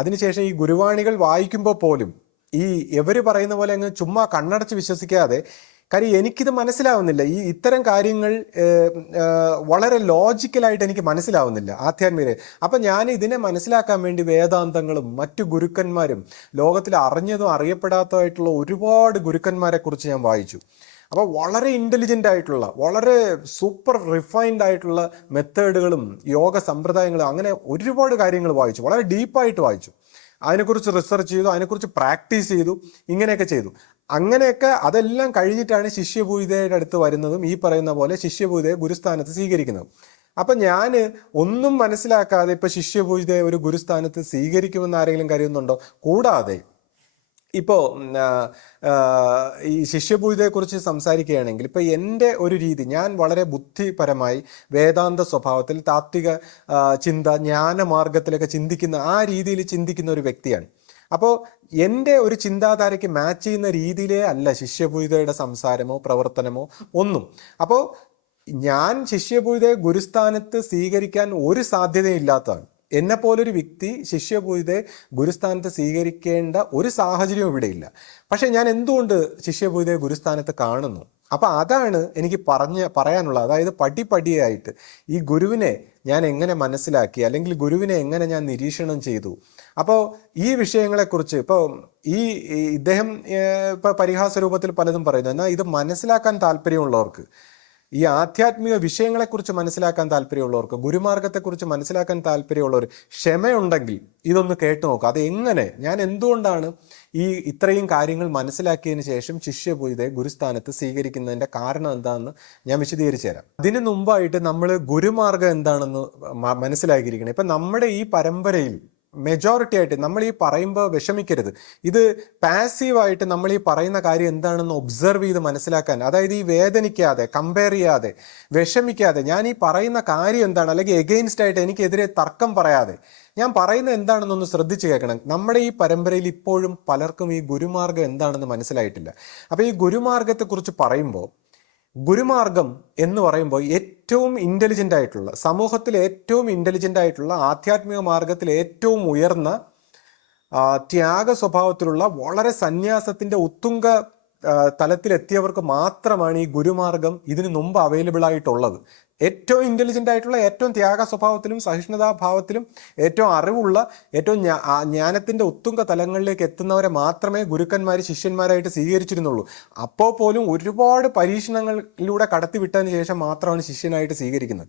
അതിനുശേഷം ഈ ഗുരുവാണികൾ വായിക്കുമ്പോൾ പോലും ഈ എവര് പറയുന്ന പോലെ അങ്ങ് ചുമ്മാ കണ്ണടച്ച് വിശ്വസിക്കാതെ കാര്യം എനിക്കിത് മനസ്സിലാവുന്നില്ല. ഈ ഇത്തരം കാര്യങ്ങൾ വളരെ ലോജിക്കലായിട്ട് എനിക്ക് മനസ്സിലാവുന്നില്ല ആധ്യാത്മികരെ. അപ്പം ഞാൻ ഇതിനെ മനസ്സിലാക്കാൻ വേണ്ടി വേദാന്തങ്ങളും മറ്റു ഗുരുക്കന്മാരും ലോകത്തിൽ അറിഞ്ഞതും അറിയപ്പെടാത്തതായിട്ടുള്ള ഒരുപാട് ഗുരുക്കന്മാരെ കുറിച്ച് ഞാൻ വായിച്ചു. അപ്പോൾ വളരെ ഇന്റലിജന്റ് ആയിട്ടുള്ള വളരെ സൂപ്പർ റിഫൈൻഡ് ആയിട്ടുള്ള മെത്തേഡുകളും യോഗ സമ്പ്രദായങ്ങളും അങ്ങനെ ഒരുപാട് കാര്യങ്ങൾ വായിച്ചു. വളരെ ഡീപ്പായിട്ട് വായിച്ചു. അതിനെക്കുറിച്ച് റിസർച്ച് ചെയ്തു അതിനെക്കുറിച്ച് പ്രാക്ടീസ് ചെയ്തു ഇങ്ങനെയൊക്കെ ചെയ്തു. അങ്ങനെയൊക്കെ അതെല്ലാം കഴിഞ്ഞിട്ടാണ് ശിഷ്യഭൂതയുടെ അടുത്ത് വരുന്നതും ഈ പറയുന്ന പോലെ ശിഷ്യഭൂതയെ ഗുരുസ്ഥാനത്ത് സ്വീകരിക്കുന്നതും. അപ്പം ഞാൻ ഒന്നും മനസ്സിലാക്കാതെ ഇപ്പം ശിഷ്യപൂജിതയെ ഒരു ഗുരുസ്ഥാനത്ത് സ്വീകരിക്കുമെന്ന് ആരെങ്കിലും കരുതുന്നുണ്ടോ? കൂടാതെ ഇപ്പോൾ ഈ ശിഷ്യപൂജയെക്കുറിച്ച് സംസാരിക്കുകയാണെങ്കിൽ ഇപ്പോൾ എന്റെ ഒരു രീതി ഞാൻ വളരെ ബുദ്ധിപരമായി വേദാന്ത സ്വഭാവത്തിൽ താത്വിക ചിന്ത ജ്ഞാനമാർഗത്തിലൊക്കെ ചിന്തിക്കുന്ന ആ രീതിയിൽ ചിന്തിക്കുന്ന ഒരു വ്യക്തിയാണ്. അപ്പോൾ എന്റെ ഒരു ചിന്താധാരയ്ക്ക് മാച്ച് ചെയ്യുന്ന രീതിയിലേ അല്ല ശിഷ്യപൂജിതയുടെ സംസാരമോ പ്രവർത്തനമോ ഒന്നും. അപ്പോൾ ഞാൻ ശിഷ്യപൂജിതയെ ഗുരുസ്ഥാനത്ത് സ്വീകരിക്കാൻ ഒരു സാധ്യതയില്ലാത്തതാണ്. എന്നെ പോലൊരു വ്യക്തി ശിഷ്യപൂജിതെ ഗുരുസ്ഥാനത്ത് സ്വീകരിക്കേണ്ട ഒരു സാഹചര്യവും ഇവിടെയില്ല പക്ഷേ ഞാൻ എന്തുകൊണ്ട് ശിഷ്യപൂജിതെ ഗുരുസ്ഥാനത്ത് കാണുന്നു? അപ്പോൾ അതാണ് എനിക്ക് പറഞ്ഞ പറയാനുള്ളത്. അതായത് പടിപടിയായിട്ട് ഈ ഗുരുവിനെ ഞാൻ എങ്ങനെ മനസ്സിലാക്കി അല്ലെങ്കിൽ ഗുരുവിനെ എങ്ങനെ ഞാൻ നിരീക്ഷണം ചെയ്തു? അപ്പോൾ ഈ വിഷയങ്ങളെക്കുറിച്ച് ഇപ്പോൾ ഈ ഇദ്ദേഹം ഇപ്പോൾ ഇപ്പൊ പരിഹാസ രൂപത്തിൽ പലതും പറയുന്നു. എന്നാൽ ഇത് മനസ്സിലാക്കാൻ താല്പര്യമുള്ളവർക്ക് ഈ ആധ്യാത്മിക വിഷയങ്ങളെക്കുറിച്ച് മനസ്സിലാക്കാൻ താല്പര്യമുള്ളവർക്ക് ഗുരുമാർഗത്തെക്കുറിച്ച് മനസ്സിലാക്കാൻ താല്പര്യമുള്ളവർ ക്ഷമയുണ്ടെങ്കിൽ ഇതൊന്ന് കേട്ടു നോക്കുക അത് എങ്ങനെ? ഞാൻ എന്തുകൊണ്ടാണ് ഈ ഇത്രയും കാര്യങ്ങൾ മനസ്സിലാക്കിയതിന് ശേഷം ശിഷ്യപൂജയെ ഗുരുസ്ഥാനത്ത് സ്വീകരിക്കുന്നതിന്റെ കാരണം എന്താണെന്ന് ഞാൻ വിശദീകരിച്ചു തരാം. അതിന് മുമ്പായിട്ട് നമ്മൾ ഗുരുമാർഗം എന്താണെന്ന് മനസ്സിലാക്കിയിരിക്കണം. ഇപ്പം നമ്മുടെ ഈ പരമ്പരയിൽ മെജോറിറ്റി ആയിട്ട് നമ്മൾ ഈ പറയുമ്പോൾ വിഷമിക്കരുത്. ഇത് പാസീവായിട്ട് നമ്മൾ ഈ പറയുന്ന കാര്യം എന്താണെന്ന് ഒബ്സർവ് ചെയ്ത് മനസ്സിലാക്കാൻ അതായത് ഈ വേദനിക്കാതെ കമ്പയർ ചെയ്യാതെ വിഷമിക്കാതെ ഞാൻ ഈ പറയുന്ന കാര്യം എന്താണ്? അല്ലെങ്കിൽ എഗെയിൻസ്റ്റ് ആയിട്ട് എനിക്കെതിരെ തർക്കം പറയാതെ ഞാൻ പറയുന്നത് എന്താണെന്നൊന്ന് ശ്രദ്ധിച്ചു കേൾക്കണം. നമ്മുടെ ഈ പരമ്പരയിൽ ഇപ്പോഴും പലർക്കും ഈ ഗുരുമാർഗം എന്താണെന്ന് മനസ്സിലായിട്ടില്ല. അപ്പോൾ ഈ ഗുരുമാർഗത്തെക്കുറിച്ച് പറയുമ്പോൾ ഗുരുമാർഗം എന്ന് പറയുമ്പോൾ ഏറ്റവും ഇന്റലിജന്റ് ആയിട്ടുള്ള സമൂഹത്തിൽ ഏറ്റവും ഇന്റലിജന്റ് ആയിട്ടുള്ള ആധ്യാത്മിക മാർഗത്തിൽ ഏറ്റവും ഉയർന്ന ത്യാഗ സ്വഭാവത്തിലുള്ള വളരെ സന്യാസത്തിന്റെ ഉത്തുംഗ തലത്തിലെത്തിയവർക്ക് മാത്രമാണ് ഈ ഗുരുമാർഗം ഇതിനു മുമ്പ് അവൈലബിൾ ആയിട്ടുള്ളത്. ഏറ്റവും ഇന്റലിജന്റ് ആയിട്ടുള്ള ഏറ്റവും ത്യാഗ സ്വഭാവത്തിലും സഹിഷ്ണുതാ ഭാവത്തിലും ഏറ്റവും അറിവുള്ള ഏറ്റവും ജ്ഞാനത്തിന്റെ ഉത്തുംഗ തലങ്ങളിലേക്ക് എത്തുന്നവരെ മാത്രമേ ഗുരുക്കന്മാർ ശിഷ്യന്മാരായിട്ട് സ്വീകരിച്ചിരുന്നുള്ളൂ. അപ്പോൾ പോലും ഒരുപാട് പരീക്ഷണങ്ങളിലൂടെ കടത്തിവിട്ടതിന് ശേഷം മാത്രമാണ് ശിഷ്യനായിട്ട് സ്വീകരിക്കുന്നത്.